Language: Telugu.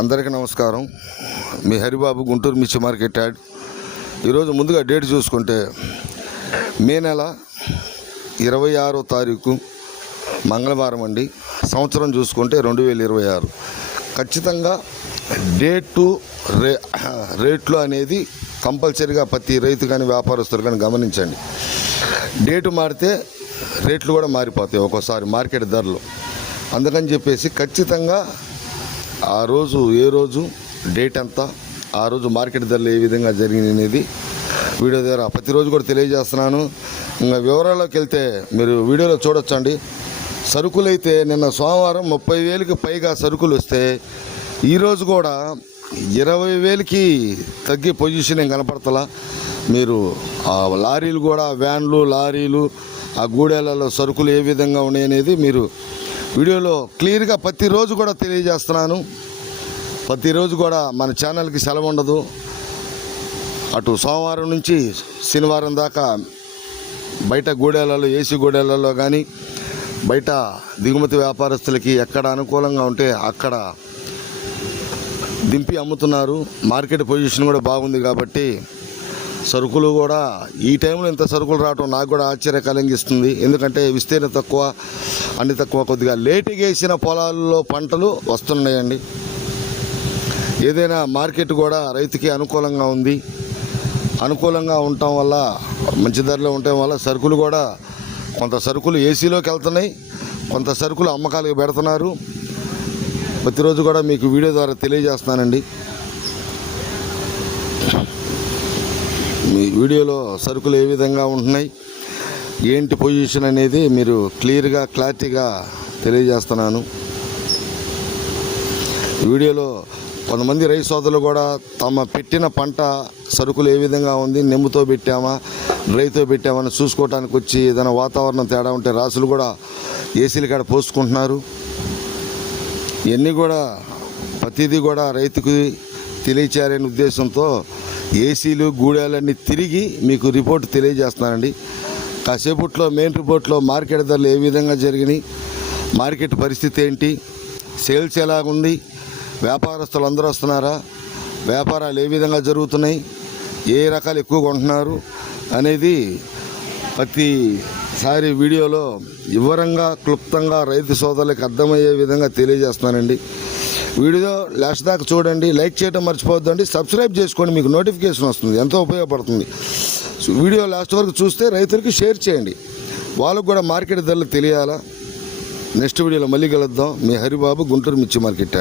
అందరికీ నమస్కారం. మీ హరిబాబు, గుంటూరు మిర్చి మార్కెట్ యాడ్. ఈరోజు ముందుగా డేట్ చూసుకుంటే మే నెల 26వ తారీఖు మంగళవారం అండి. సంవత్సరం చూసుకుంటే 2026. ఖచ్చితంగా రేట్లు అనేది కంపల్సరీగా ప్రతి రైతు కానీ వ్యాపారస్తులు కానీ గమనించండి. డేటు మారితే రేట్లు కూడా మారిపోతాయి ఒక్కోసారి మార్కెట్ ధరలు. అందుకని చెప్పేసి ఖచ్చితంగా ఆ రోజు ఏ రోజు డేట్ ఎంత, ఆ రోజు మార్కెట్ ధరలు ఏ విధంగా జరిగింది అనేది వీడియో ద్వారా ప్రతిరోజు కూడా తెలియజేస్తున్నాను. ఇంకా వివరాల్లోకి వెళ్తే మీరు వీడియోలో చూడొచ్చండి. సరుకులు అయితే నిన్న సోమవారం 30,000కి పైగా సరుకులు వస్తే ఈరోజు కూడా 20,000కి తగ్గే పొజిషన్ ఏం కనపడతలా. మీరు ఆ లారీలు కూడా, వ్యాన్లు, లారీలు, ఆ గూడెలలో సరుకులు ఏ విధంగా ఉన్నాయి అనేది మీరు వీడియోలో క్లియర్గా ప్రతిరోజు కూడా తెలియజేస్తున్నాను. ప్రతిరోజు కూడా మన ఛానల్కి సెలవు ఉండదు. అటు సోమవారం నుంచి శనివారం దాకా బయట గూడెలలో, ఏసీ గూడెలలో కానీ బయట దిగుమతి వ్యాపారస్తులకి ఎక్కడ అనుకూలంగా ఉంటే అక్కడ దింపి అమ్ముతున్నారు. మార్కెట్ పొజిషన్ కూడా బాగుంది కాబట్టి సరుకులు కూడా ఈ టైంలో ఇంత సరుకులు రావటం నాకు కూడా ఆశ్చర్యం కలిగిస్తుంది. ఎందుకంటే విస్తీర్ణం తక్కువ, అన్ని తక్కువ, కొద్దిగా లేటుగా వేసిన పొలాల్లో పంటలు వస్తున్నాయండి. ఏదైనా మార్కెట్ కూడా రైతుకి అనుకూలంగా ఉంది. అనుకూలంగా ఉండటం వల్ల, మంచి ధరలో ఉండటం వల్ల సరుకులు కూడా కొంత సరుకులు ఏసీలోకి వెళ్తున్నాయి, కొంత సరుకులు అమ్మకాలకు పెడుతున్నారు. ప్రతిరోజు కూడా మీకు వీడియో ద్వారా తెలియజేస్తానండి. మీ వీడియోలో సరుకులు ఏ విధంగా ఉంటున్నాయి, ఏంటి పొజిషన్ అనేది మీరు క్లియర్గా, క్లారిటీగా తెలియజేస్తున్నాను. వీడియోలో కొంతమంది రైతు సోదరులు కూడా తమ పెట్టిన పంట సరుకులు ఏ విధంగా ఉంది, నెమ్ముతో పెట్టామా, డ్రైతో పెట్టామని చూసుకోవడానికి వచ్చి ఏదైనా వాతావరణం తేడా ఉంటే రాసులు కూడా ఏసీలు కాడ పోసుకుంటున్నారు. ఇవన్నీ కూడా ప్రతిదీ కూడా రైతుకు తెలియచేయాలనే ఉద్దేశంతో ఏసీలు, గూడాలన్నీ తిరిగి మీకు రిపోర్ట్ తెలియజేస్తున్నానండి. కాసేపట్లో మెయిన్ రిపోర్ట్లో మార్కెట్ ధరలు ఏ విధంగా జరిగినాయి, మార్కెట్ పరిస్థితి ఏంటి, సేల్స్ ఎలాగుంది, వ్యాపారస్తులు అందరూ వస్తున్నారా, వ్యాపారాలు ఏ విధంగా జరుగుతున్నాయి, ఏ రకాలు ఎక్కువ కొంటున్నారు అనేది ప్రతిసారి వీడియోలో వివరంగా, క్లుప్తంగా రైతు సోదరులకు అర్థమయ్యే విధంగా తెలియజేస్తున్నానండి. వీడియో లాస్ట్ దాకా చూడండి, లైక్ చేయడం మర్చిపోవద్దండి, సబ్స్క్రైబ్ చేసుకోండి, మీకు నోటిఫికేషన్ వస్తుంది, ఎంతో ఉపయోగపడుతుంది. వీడియో లాస్ట్ వరకు చూస్తే రైతులకి షేర్ చేయండి, వాళ్ళకు కూడా మార్కెట్ ధరలు తెలియాలా. నెక్స్ట్ వీడియోలో మళ్ళీ కలుద్దాం. మీ హరిబాబు, గుంటూరు మిర్చి మార్కెట్.